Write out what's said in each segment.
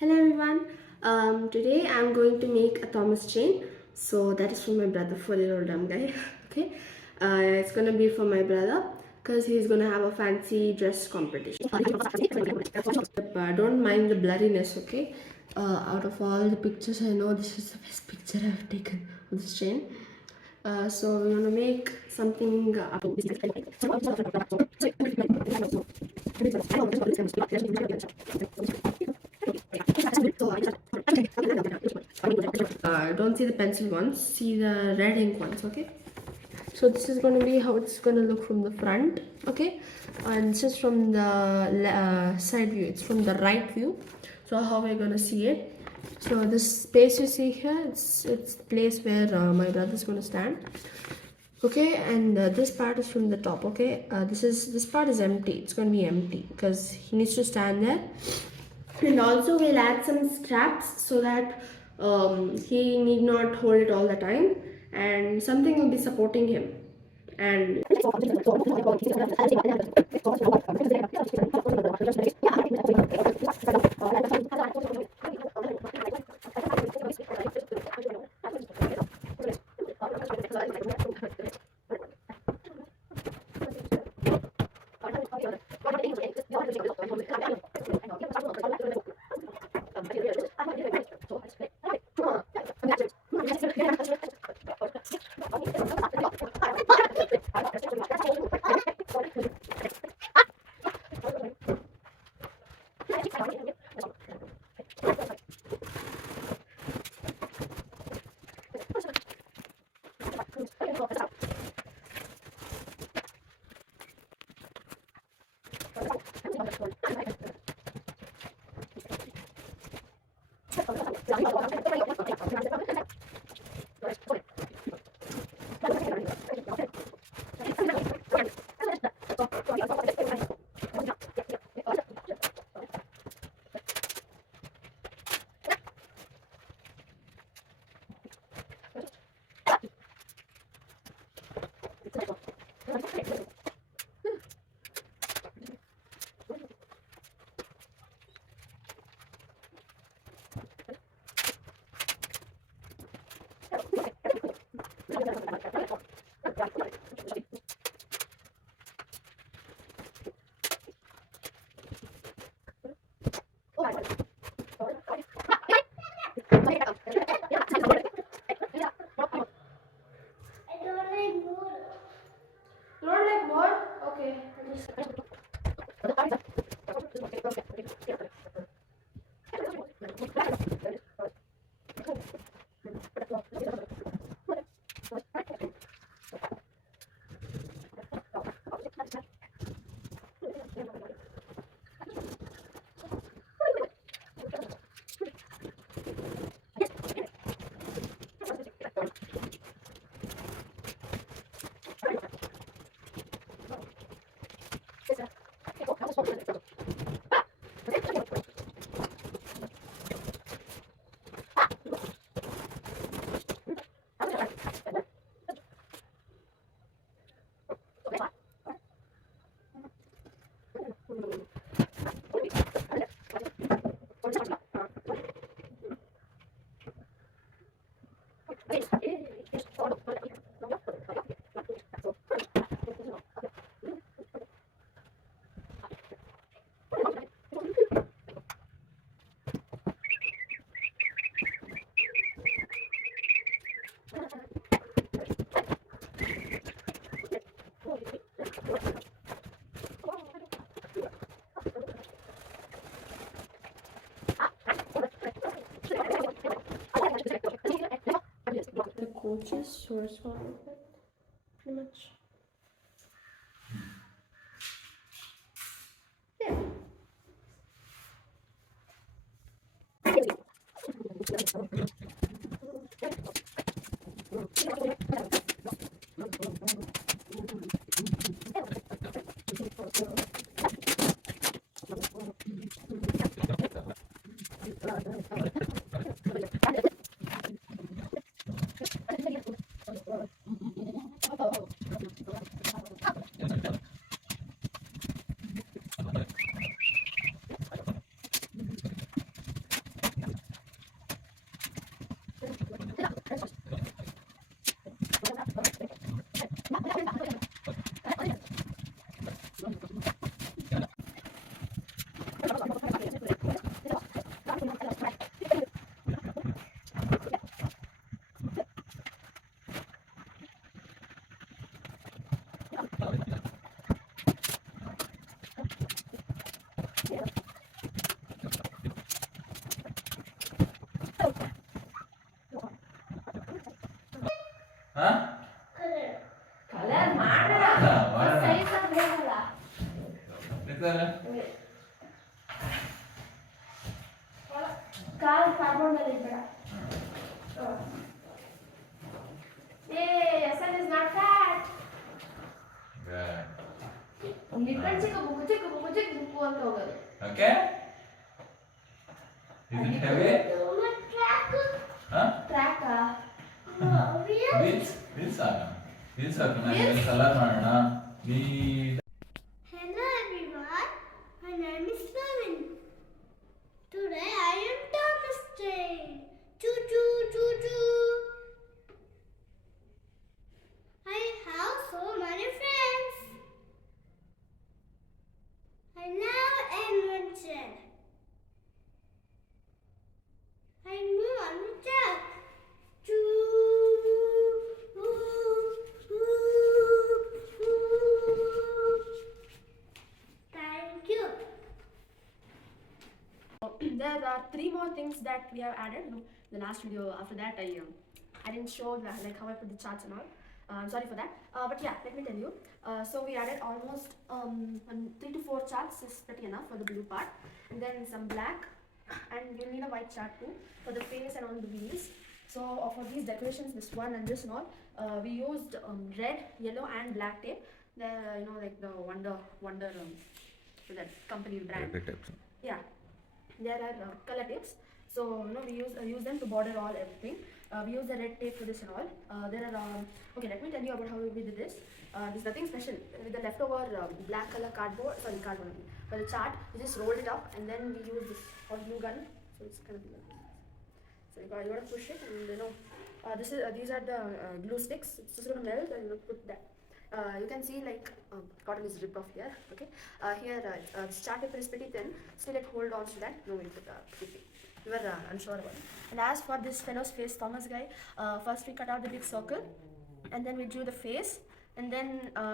Hello everyone. Today I'm going to make a Thomas chain. So that is for my brother, 4-year-old dumb guy. Okay. It's gonna be for my brother because he's gonna have a fancy dress competition. Don't mind the blurriness, okay? Out of all the pictures, I know this is the best picture I've taken of this chain. So we're gonna make something. Don't see the pencil ones, see the red ink ones, okay? So this is going to be how it's going to look from the front, okay? And this is from the side view, it's from the right view. So how we're going to see it. So this space you see here, it's the place where my brother is going to stand. Okay, and this part is from the top. Okay, this part is empty, it's going to be empty because he needs to stand there. And also we'll add some straps so that he need not hold it all the time, and something will be supporting him. And don't like more? Okay. The coaches source all of it, pretty much. Yeah. cardboard ಮೇಲೆ ಇಡಬೇಡ. Hey, Hassan is not fat. Good. ನಿಕ್ಕಂಡು ಚಿಕ್ಕ book ಅಂತ ಹೋಗೋದು. Okay? Is it heavy? Huh? Track. Wheels ಹಾಕೋಣ. Wheels ಹಾಕೋಣ. ಇದನ್ನ colour ಮಾಡೋಣ. Hello everyone, my name is Navin. Today I am Thomas Train. Choo choo choo choo. I have so many friends. I love adventure. I know on the track. Choo ooh, ooh, ooh. Thank you. There are 3 more things that we have added. No, the last video. After that, I didn't show like how I put the charts and all. I'm sorry for that. But yeah, let me tell you. So we added almost 3 to 4 charts is pretty enough for the blue part, and then some black, and we'll need a white chart too for the face and on the wheels. So for these decorations, this one and this and all, we used red, yellow, and black tape. The like the Wonder that company brand. Yeah, there are color tapes. So we use them to border all everything. We use the red tape for this and all. There are okay. Let me tell you about how we did this. There's nothing special with the leftover black color cardboard. Sorry, cardboard. For the chart, we just rolled it up and then we use this hot glue gun. So it's kind of like this. So you gotta push it, and these are the glue sticks. It's just gonna melt, and put that. You can see like cotton is ripped off here. Okay, here this chart paper is pretty thin, still it hold on to that. No, we put quickly. We were unsure about it. And as for this fellow's face, Thomas guy, first we cut out the big circle, and then we drew the face, and then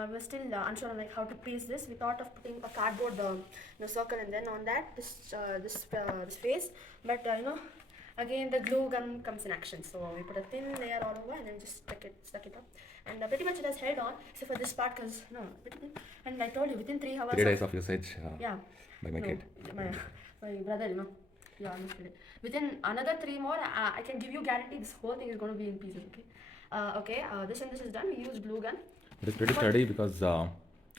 we were still unsure on like how to paste this. We thought of putting a cardboard circle, and then on that this face, but again the glue gun comes in action, so we put a thin layer all over and then just stuck it up, and pretty much it has held on except for this part because pretty thin. And I told you within 3 hours 3 days of usage yeah by my kid. My brother, yeah, almost did it. Within another 3 more, I can give you guarantee this whole thing is going to be in pieces. Okay, this and this is done. We used glue gun. It is pretty sturdy because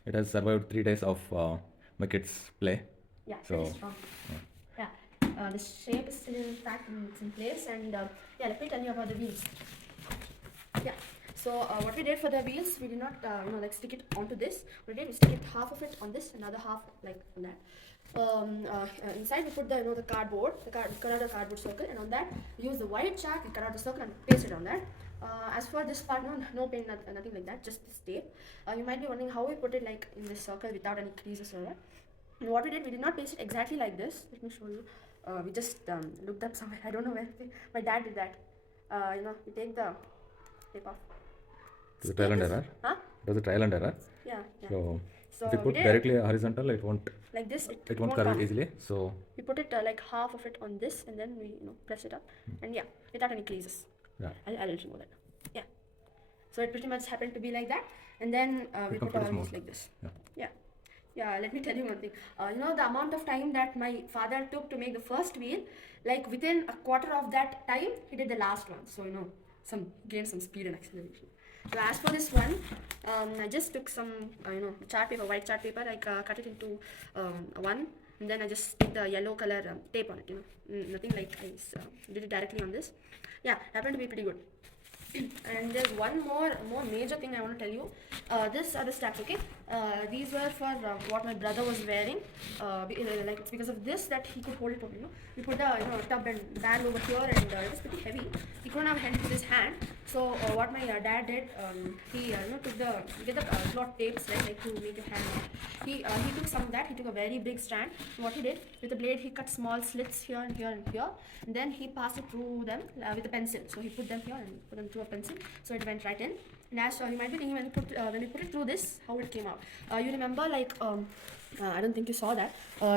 it has survived 3 days of my kids play. Yeah, so pretty strong. Yeah, the shape is still intact and it's in place. And yeah, let me tell you about the wheels. Yeah, so what we did for the wheels, we did not like stick it onto this. What we did, we stick it half of it on this, another half like on that. Inside we put the cardboard, cut out the cardboard circle, and on that we use the white chart, we cut out the circle and paste it on that. As for this part, no paint, nothing like that, just this tape. You might be wondering how we put it like in this circle without any creases or what. And what we did, we did not paste it exactly like this. Let me show you. We just looked up somewhere. I don't know where. My dad did that. We take the tape off. It was a trial and error. Huh? It was a trial and error. Yeah. So if you put directly horizontal, it won't. Like this, it won't curve easily. So we put it like half of it on this, and then we press it up, and yeah, without any creases. Yeah. I'll remove that. Yeah. So it pretty much happened to be like that, and then we put our wheels like this. Yeah. Let me tell you one thing. The amount of time that my father took to make the first wheel, like within a quarter of that time, he did the last one. So gained some speed and acceleration. So as for this one, I just took some chart paper, white chart paper, I cut it into one, and then I just stick the yellow color tape on it. Nothing like I did it directly on this. Yeah, happened to be pretty good. And there's one more major thing I want to tell you. These are the straps, okay? These were for what my brother was wearing. Like it's because of this that he could hold it up. We put the tub and bag over here, and it was pretty heavy. He couldn't have held it with his hand. So what my dad did, he took the cloth tapes like to make your hand. He took some of that. He took a very big strand. What he did with the blade, he cut small slits here and here and here, and then he passed it through them with a pencil. So he put them here and put them through a pencil, so it went right in. And as you might be thinking, when we put it through this, how it came out. You remember like I don't think you saw that.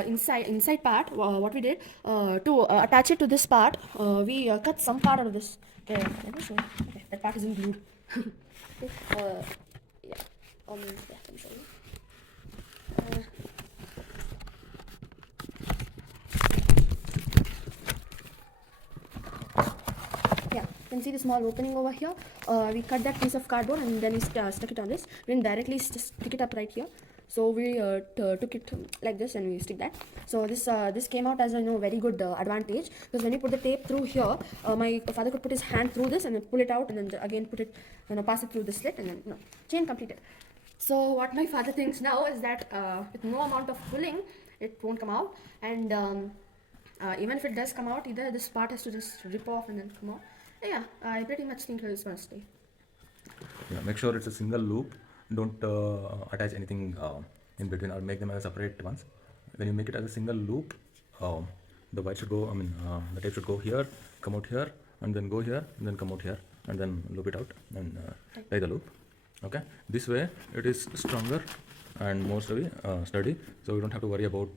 Inside part, what we did to attach it to this part, we cut some part out of this. Okay, let me show you. Okay, that part isn't glued. Yeah. Let me show you. can see the small opening over here. We cut that piece of cardboard and then we stuck it on this. We didn't directly stick it up right here. So we took it like this and we stick that. So this came out as a very good advantage, because when you put the tape through here, my father could put his hand through this and then pull it out and then again put it, pass it through the slit, and then chain completed. So what my father thinks now is that with no amount of pulling, it won't come out, and even if it does come out, either this part has to just rip off and then come out. Yeah, I pretty much think it's gonna stay. Yeah, make sure it's a single loop. Don't attach anything in between or make them as separate ones. When you make it as a single loop, the wire should go, the tape should go here, come out here, and then go here, and then come out here, and then loop it out and tie the loop. Okay, this way it is stronger and more sturdy, so you don't have to worry about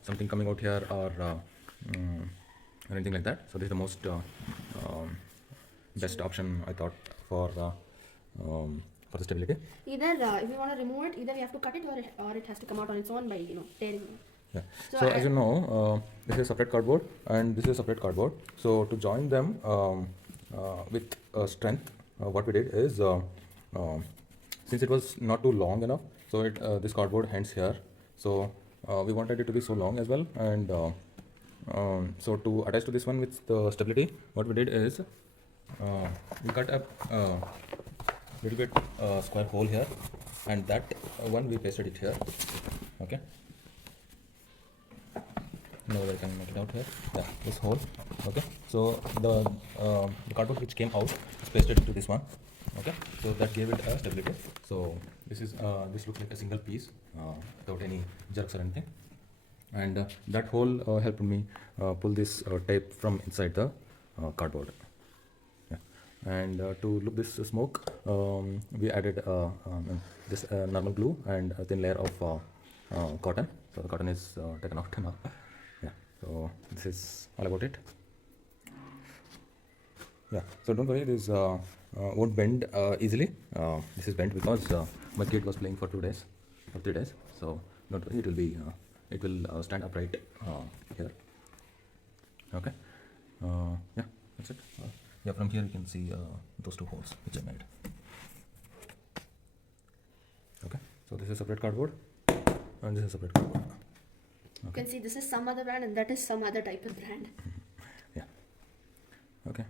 something coming out here or anything like that. So this is the most best option, I thought, for the stability. Either if you want to remove it, either we have to cut it, or it has to come out on its own by tearing it. Yeah. So So as you know, this is separate cardboard and this is separate cardboard. So to join them with strength, what we did is, since it was not too long enough, so this cardboard ends here. So we wanted it to be so long as well, and so to attach to this one with the stability, what we did is we cut a little bit square hole here, and that one we pasted it here. Okay. Now I can make it out here. Yeah, this hole. Okay. So the cardboard which came out is pasted into this one. Okay. So that gave it a stability. So this looks like a single piece without any jerks or anything. And that hole helped me pull this tape from inside the cardboard. Yeah. And to loop this smoke, we added this normal glue and a thin layer of cotton. So the cotton is taken out now. Yeah. So this is all about it. Yeah. So don't worry, this won't bend easily. This is bent because my kid was playing for 2 days or 3 days. So don't worry, it will stand upright here. Okay. Yeah, that's it. Yeah, from here you can see those two holes which I made. Okay. So this is separate cardboard and this is separate cardboard. You can see this is some other brand and that is some other type of brand. Yeah. Okay.